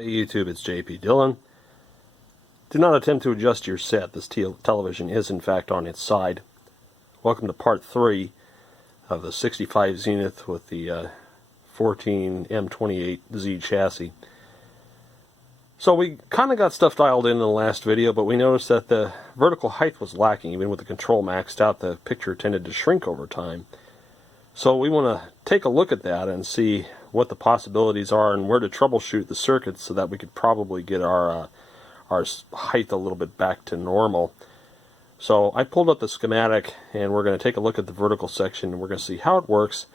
Hey YouTube, it's JP Dillon. Do not attempt to adjust your set. This television is in fact on its side. Welcome to part 3 of the 65 Zenith with the 14M28Z chassis. So we kind of got stuff dialed in the last video, but we noticed that the vertical height was lacking. Even with the control maxed out, the picture tended to shrink over time. So we want to take a look at that and see what the possibilities are and where to troubleshoot the circuits so that we could probably get our height a little bit back to normal. So I pulled up the schematic and we're going to take a look at the vertical section and we're going to see how it works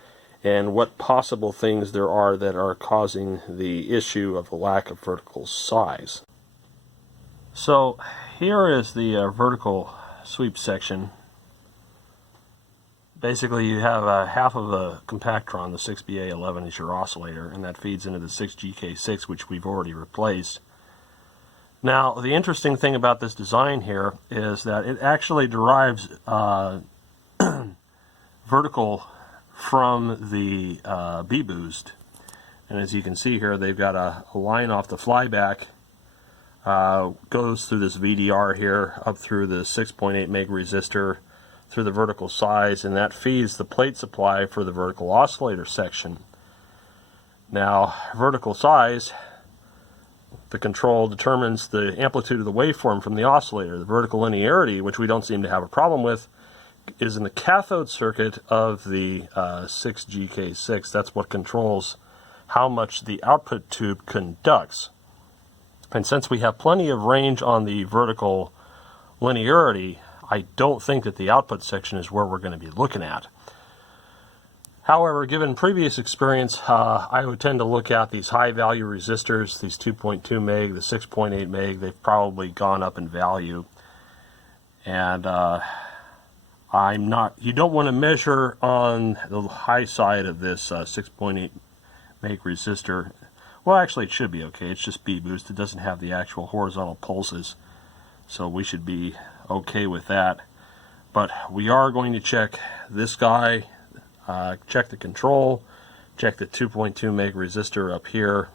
and what possible things there are that are causing the issue of the lack of vertical size. So here is the vertical sweep section. Basically, you have half of a compactron, the 6BA11 is your oscillator, and that feeds into the 6GK6, which we've already replaced. Now, the interesting thing about this design here is that it actually derives vertical from the B-boost. And as you can see here, they've got a line off the flyback, goes through this VDR here, up through the 6.8 meg resistor, through the vertical size, and that feeds the plate supply for the vertical oscillator section. Now, vertical size, the control determines the amplitude of the waveform from the oscillator. The vertical linearity, which we don't seem to have a problem with, is in the cathode circuit of the 6GK6. That's what controls how much the output tube conducts. And since we have plenty of range on the vertical linearity, I don't think that the output section is where we're going to be looking at. However, given previous experience, I would tend to look at these high value resistors, these 2.2 meg, the 6.8 meg. They've probably gone up in value. And you don't want to measure on the high side of this 6.8 meg resistor. Well, actually it should be okay. It's just B-boost. It doesn't have the actual horizontal pulses. So we should be okay with that. But we are going to check this guy, check the control, check the 2.2 meg resistor up here,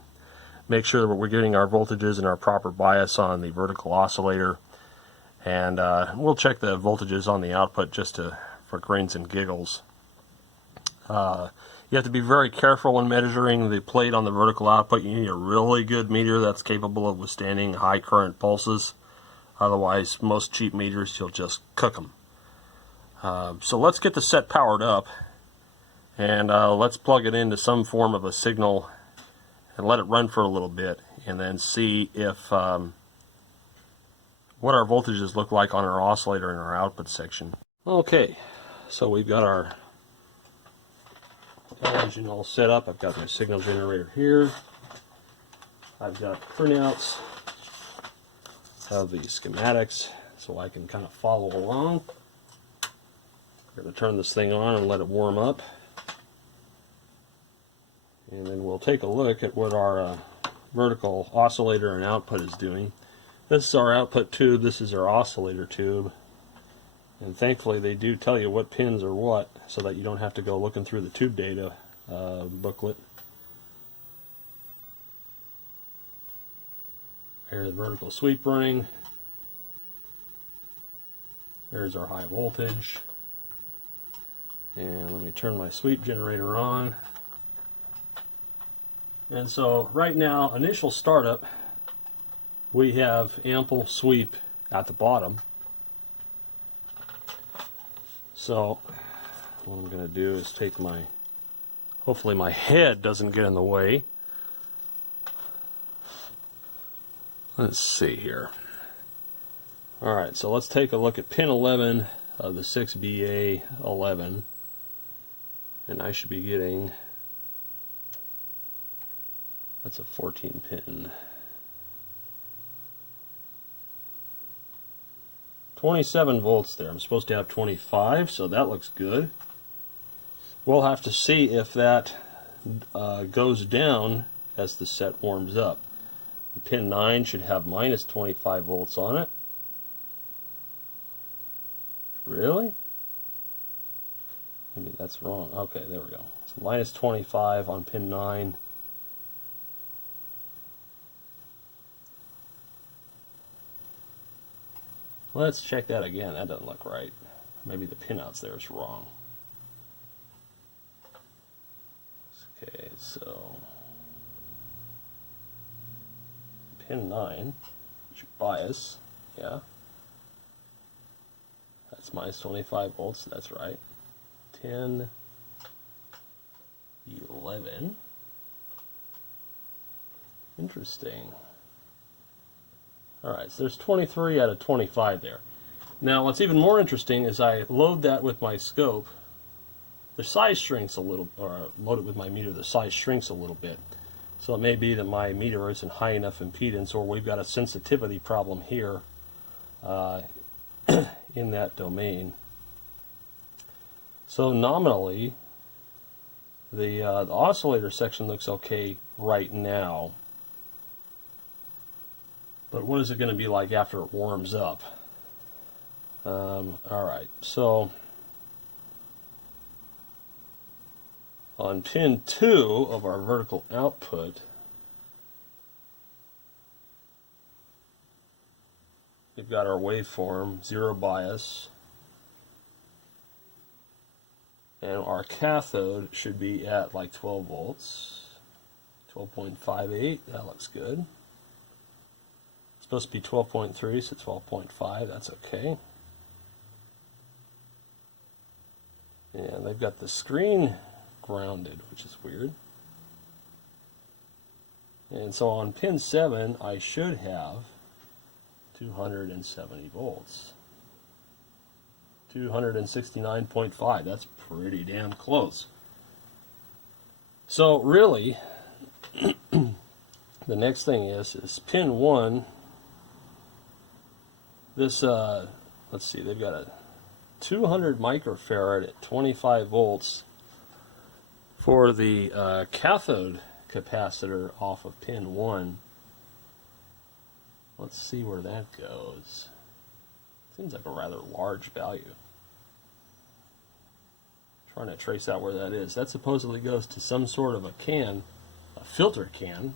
make sure that we're getting our voltages and our proper bias on the vertical oscillator, and we'll check the voltages on the output just for grins and giggles. You have to be very careful when measuring the plate on the vertical output. You need a really good meter that's capable of withstanding high current pulses. Otherwise, most cheap meters, you'll just cook them. So let's get the set powered up, and let's plug it into some form of a signal and let it run for a little bit, and then see if what our voltages look like on our oscillator in our output section. Okay, so we've got our television all set up. I've got my signal generator here. I've got printouts of the schematics so I can kind of follow along. We're going to turn this thing on and let it warm up, and then we'll take a look at what our vertical oscillator and output is doing. This is our output tube, this is our oscillator tube, and thankfully they do tell you what pins are what so that you don't have to go looking through the tube data booklet. Here's the vertical sweep running. There's our high voltage. And let me turn my sweep generator on. And so right now, initial startup, we have ample sweep at the bottom. So what I'm going to do is take hopefully my head doesn't get in the way. Let's see here. Alright, so let's take a look at pin 11 of the 6BA11. And I should be getting, that's a 14 pin. 27 volts there. I'm supposed to have 25, so that looks good. We'll have to see if that goes down as the set warms up. Pin 9 should have minus 25 volts on it. Really? Maybe that's wrong. Okay, there we go. So minus 25 on pin 9. Let's check that again. That doesn't look right. Maybe the pinouts there is wrong. Okay, so pin 9 is your bias. Yeah. That's minus 25 volts. That's right. 10, 11. Interesting. Alright, so there's 23 out of 25 there. Now, what's even more interesting is I load that with my scope. The size shrinks a little, or load it with my meter, the size shrinks a little bit. So it may be that my meter isn't high enough impedance, or we've got a sensitivity problem here in that domain. So nominally, the oscillator section looks okay right now. But what is it going to be like after it warms up? Alright, so on pin 2 of our vertical output, we've got our waveform, zero bias, and our cathode should be at like 12 volts, 12.58, that looks good. It's supposed to be 12.3, so 12.5, that's okay. And they've got the screen grounded, which is weird. And so on pin 7, I should have 270 volts. 269.5, that's pretty damn close. So really, the next thing is pin 1. This, let's see, they've got a 200 microfarad at 25 volts for the cathode capacitor off of pin 1. Let's see where that goes. Seems like a rather large value. Trying to trace out where that is. That supposedly goes to some sort of a can, a filter can.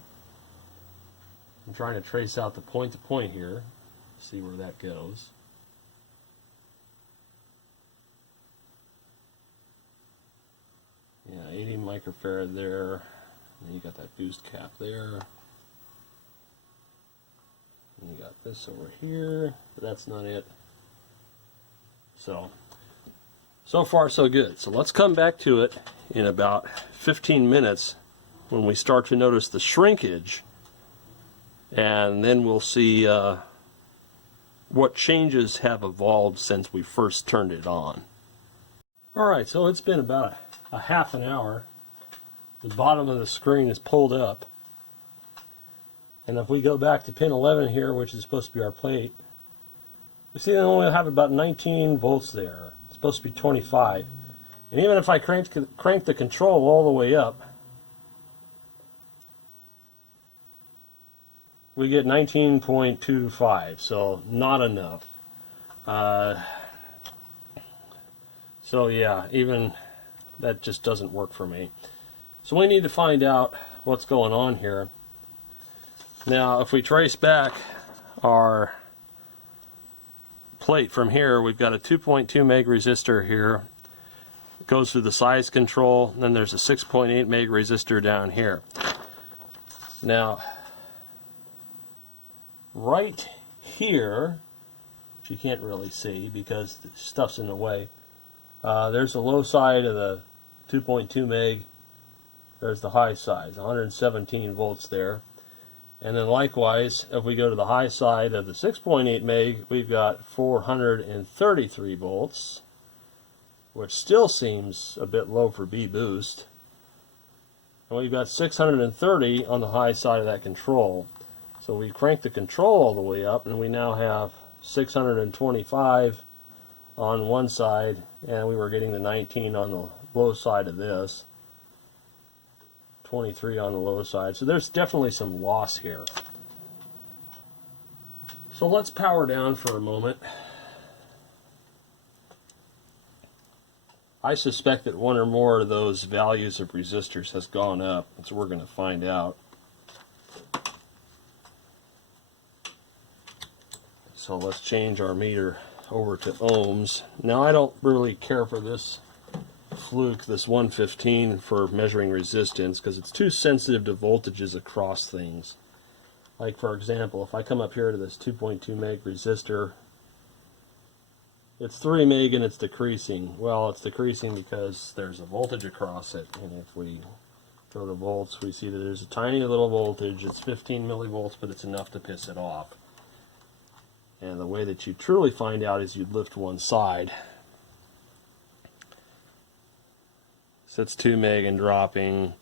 I'm trying to trace out the point to point here, see where that goes. Yeah, 80 microfarad there. And you got that boost cap there. And you got this over here, but that's not it. So far so good. So let's come back to it in about 15 minutes when we start to notice the shrinkage, and then we'll see what changes have evolved since we first turned it on. Alright, so it's been about a half an hour. The bottom of the screen is pulled up, and if we go back to pin 11 here, which is supposed to be our plate, we see they only have about 19 volts there. It's supposed to be 25. And even if I crank the control all the way up, we get 19.25, so not enough. So yeah, even that just doesn't work for me. So we need to find out what's going on here. Now, if we trace back our plate from here, we've got a 2.2 meg resistor here. It goes through the size control, and then there's a 6.8 meg resistor down here. Now, right here, which you can't really see because the stuff's in the way, there's the low side of the 2.2 meg. There's the high side, 117 volts there. And then likewise, if we go to the high side of the 6.8 meg, we've got 433 volts, which still seems a bit low for B-boost. And we've got 630 on the high side of that control. So we crank the control all the way up, and we now have 625 on one side, and we were getting the 19 on the low side of this. 23 on the low side. So there's definitely some loss here. So let's power down for a moment. I suspect that one or more of those values of resistors has gone up, so we're going to find out. So let's change our meter over to ohms. Now I don't really care for this fluke, this 115, for measuring resistance because it's too sensitive to voltages across things. Like for example, if I come up here to this 2.2 meg resistor, it's 3 meg and it's decreasing. Well, it's decreasing because there's a voltage across it, and if we go to volts, we see that there's a tiny little voltage. It's 15 millivolts, but it's enough to piss it off. And the way that you truly find out is you'd lift one side. So it's 2 meg and dropping.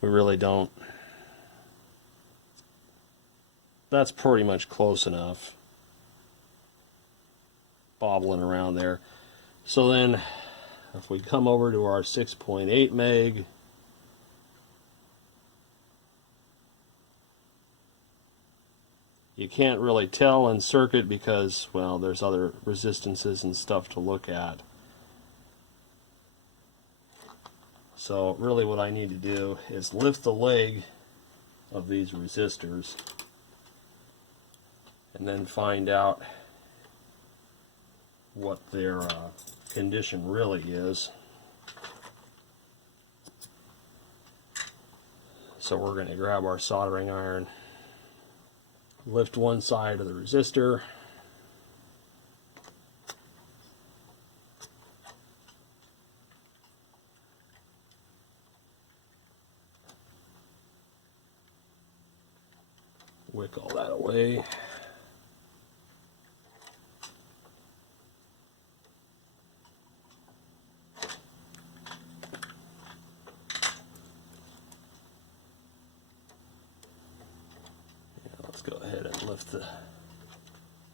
We really don't. That's pretty much close enough. Bobbling around there. So then if we come over to our 6.8 meg, you can't really tell in circuit because, well, there's other resistances and stuff to look at. So really what I need to do is lift the leg of these resistors and then find out what their condition really is. So we're going to grab our soldering iron, lift one side of the resistor, wick all that away. Go ahead and lift the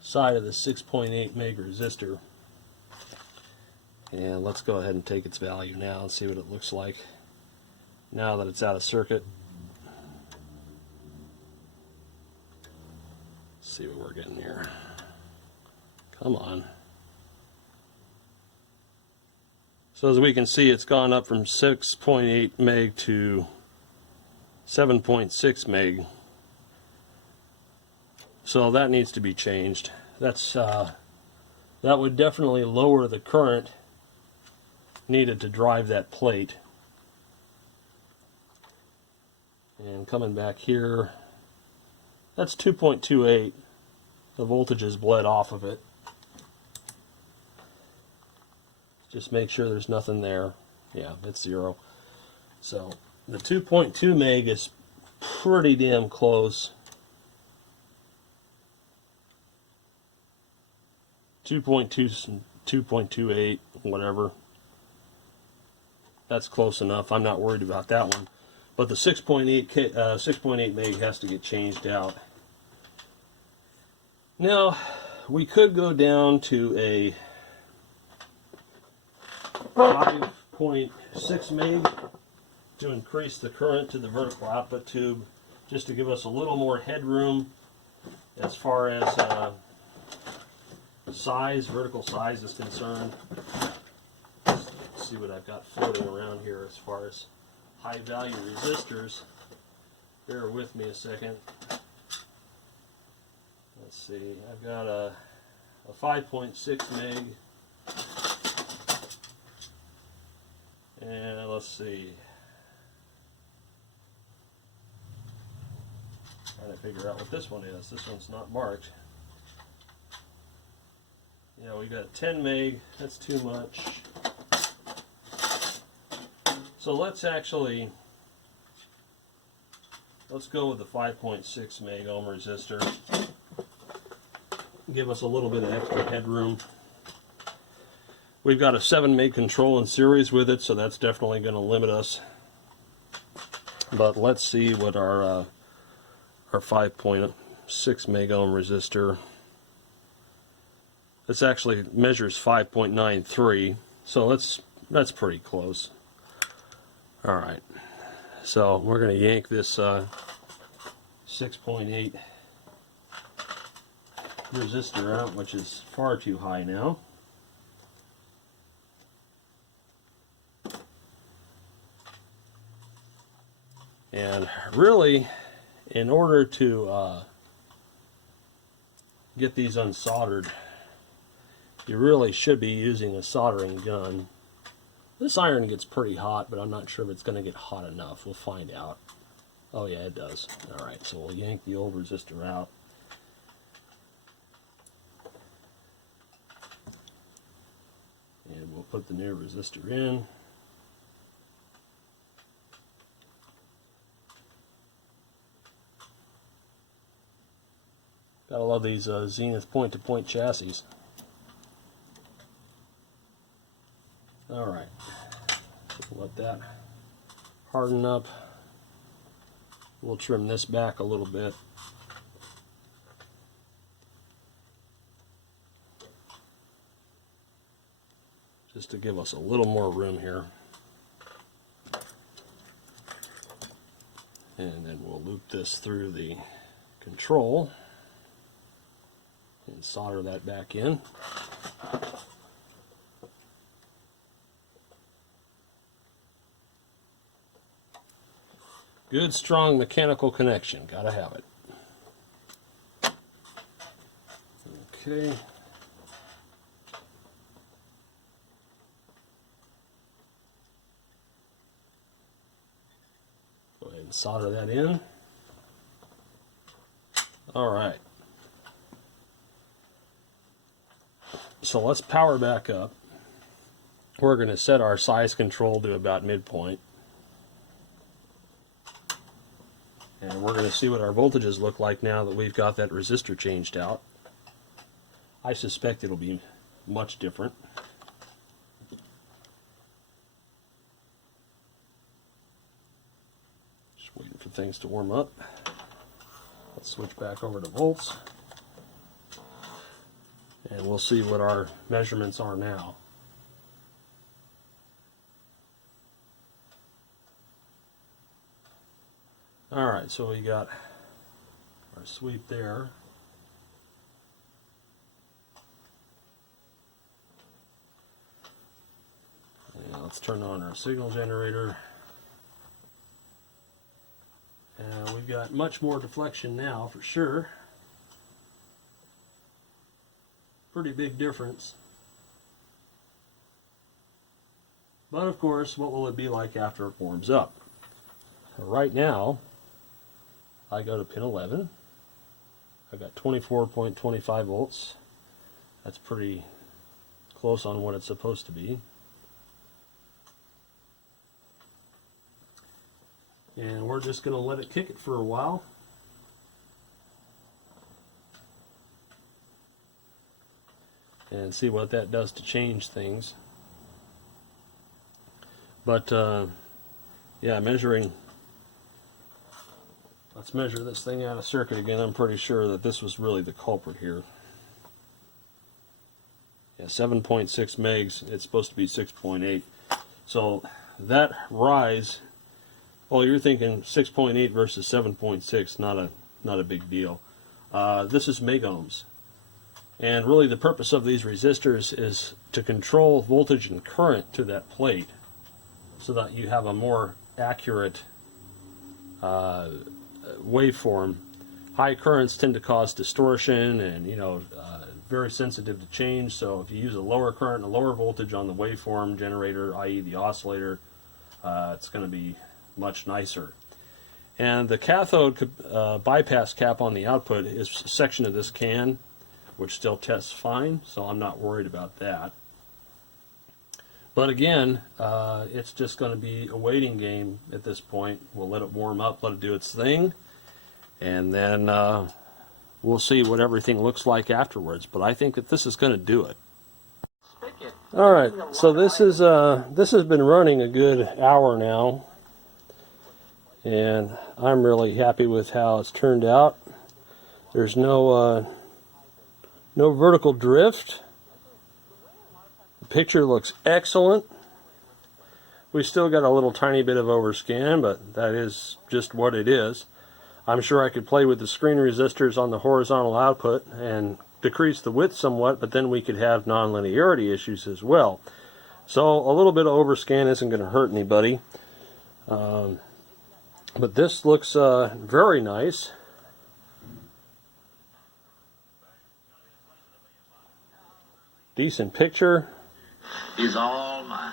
side of the 6.8 meg resistor, and let's go ahead and take its value now and see what it looks like now that it's out of circuit. Let's see what we're getting here. Come on. So as we can see, it's gone up from 6.8 meg to 7.6 meg. So that needs to be changed. That's that would definitely lower the current needed to drive that plate. And coming back here, that's 2.28. The voltage is bled off of it. Just make sure there's nothing there. Yeah, it's 0. So the 2.2 meg is pretty damn close. 2.2, 2.28, whatever. That's close enough. I'm not worried about that one. But the 6.8 meg has to get changed out. Now, we could go down to a 5.6 meg to increase the current to the vertical output tube, just to give us a little more headroom as far as size, vertical size is concerned. Let's see what I've got floating around here as far as high value resistors. Bear with me a second. Let's see, I've got a 5.6 meg, and let's see, trying to figure out what this one is. This one's not marked. Yeah, we got 10 meg, that's too much. So let's go with the 5.6 meg ohm resistor. Give us a little bit of extra headroom. We've got a 7 meg control in series with it, so that's definitely going to limit us. But let's see what our 5.6 meg ohm resistor. This actually measures 5.93, so that's pretty close. All right, so we're going to yank this 6.8 resistor out, which is far too high now. And really, in order to get these unsoldered, you really should be using a soldering gun. This iron gets pretty hot, but I'm not sure if it's going to get hot enough. We'll find out. Oh yeah, it does. Alright, so we'll yank the old resistor out. And we'll put the new resistor in. Gotta love these Zenith point-to-point chassis. Alright, let that harden up. We'll trim this back a little bit. Just to give us a little more room here. And then we'll loop this through the control and solder that back in. Good, strong mechanical connection. Gotta have it. Okay. Go ahead and solder that in. All right. So let's power back up. We're going to set our size control to about midpoint. And we're going to see what our voltages look like now that we've got that resistor changed out. I suspect it'll be much different. Just waiting for things to warm up. Let's switch back over to volts. And we'll see what our measurements are now. Alright, so we got our sweep there. And let's turn on our signal generator. And we've got much more deflection now for sure. Pretty big difference. But of course, what will it be like after it warms up? Right now, I go to pin 11. I got 24.25 volts. That's pretty close on what it's supposed to be. And we're just going to let it kick it for a while. And see what that does to change things. But yeah, measuring. Let's measure this thing out of circuit again. I'm pretty sure that this was really the culprit here. Yeah, 7.6 megs. It's supposed to be 6.8. So that rise, well, you're thinking 6.8 versus 7.6, not a big deal. This is megohms. And really the purpose of these resistors is to control voltage and current to that plate so that you have a more accurate waveform. High currents tend to cause distortion and very sensitive to change, so if you use a lower current and a lower voltage on the waveform generator, i.e. the oscillator, it's going to be much nicer. And the cathode bypass cap on the output is a section of this can which still tests fine, so I'm not worried about that. But again, it's just going to be a waiting game at this point. We'll let it warm up, let it do its thing, and then we'll see what everything looks like afterwards. But I think that this is going to do it. Alright, so this has been running a good hour now, and I'm really happy with how it's turned out. There's no vertical drift. The picture looks excellent. We still got a little tiny bit of overscan, but that is just what it is. I'm sure I could play with the screen resistors on the horizontal output and decrease the width somewhat, but then we could have nonlinearity issues as well. So a little bit of overscan isn't going to hurt anybody. But this looks very nice. Decent picture. Is all mine.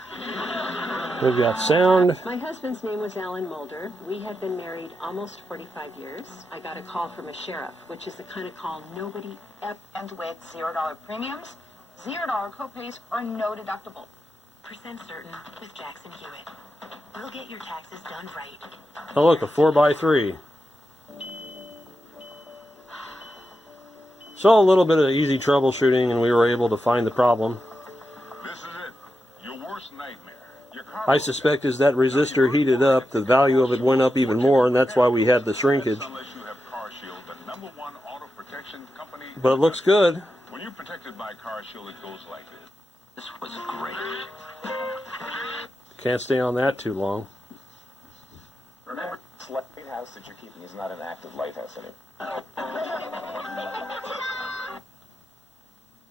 We've got sound. My husband's name was Alan Mulder. We had been married almost 45 years. I got a call from a sheriff, which is the kind of call nobody ever... And with $0 premiums, $0 copays, or no deductible. Percent certain with Jackson Hewitt. We'll get your taxes done right. Oh look, a 4x3. So a little bit of easy troubleshooting and we were able to find the problem. This is it. Your worst nightmare. Your car I suspect as that resistor heated up, the value of it went up even more, and that's why we had the shrinkage. Unless you have CarShield, the #1 auto protection company. But it looks good. When you're protected by CarShield, it goes like this. This was great. Can't stay on that too long. Remember, this lighthouse that you're keeping is not an active lighthouse anymore.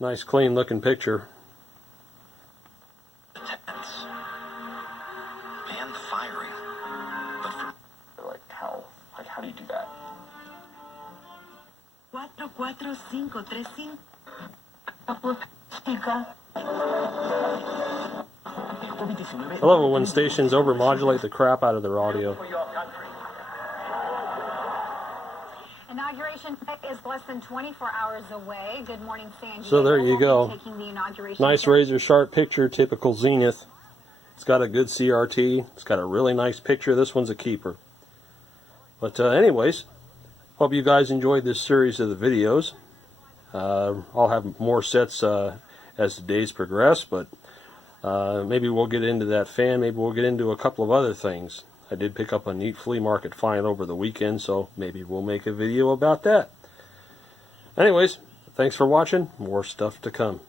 Nice clean looking picture. Tense. And the firing. But for Like, how do you do that? 44535. I love it when stations overmodulate the crap out of their audio. Inauguration is less than 24 hours away. Good morning, San Diego. So there you go. Taking the inauguration Nice razor sharp picture, typical Zenith. It's got a good CRT. It's got a really nice picture. This one's a keeper. But anyways, hope you guys enjoyed this series of the videos. I'll have more sets as the days progress, but maybe we'll get into that fan. Maybe we'll get into a couple of other things. I did pick up a neat flea market find over the weekend, so maybe we'll make a video about that. Anyways, thanks for watching. More stuff to come.